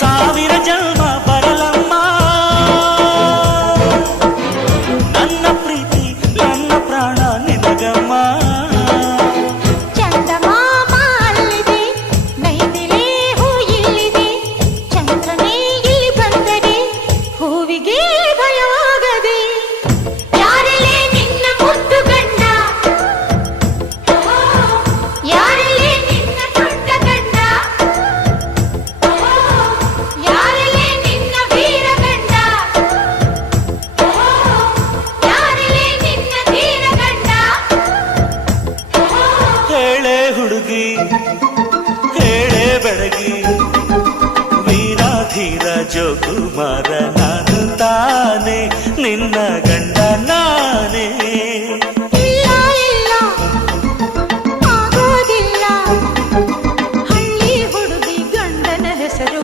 ಸಾವಿರ ಜನ್ಮ ಬರಲಮ್ಮ ನನ್ನ ಪ್ರೀತಿ ನನ್ನ ಪ್ರಾಣ ನಿನಗಮ್ಮ. ಚಂದಮಾಮ ಅಲ್ಲಿದೆ, ನೈದಿಲೆ ಹೂ ಇಲ್ಲಿದೆ, ಚಂದ್ರನೇ ಇಲ್ಲಿ ಬಂದರೆ ಹೂವಿಗೆ ಭಯವಾಗದೆ. ಯಾರಲ್ಲೇ ನಿನ್ನ ಮುದ್ದು ಗಂಡ, ಯಾರಲ್ಲೇ ನಿನ್ನ ದೊಡ್ಡ ಗಂಡ, ಯಾರಲ್ಲೇ ನಿನ್ನ ವೀರ ಗಂಡ, ಯಾರಲ್ಲೇ ನಿನ್ನ ಧೀರ ಗಂಡ. ಹೇಳೆ ಹುಡುಗಿ ಹೇಳೆ ಬೆಳಗಿ, ವೀರ ಧೀರ ಜೋಕುಮಾರ ನಾನು ತಾನೆ ನಿನ್ನ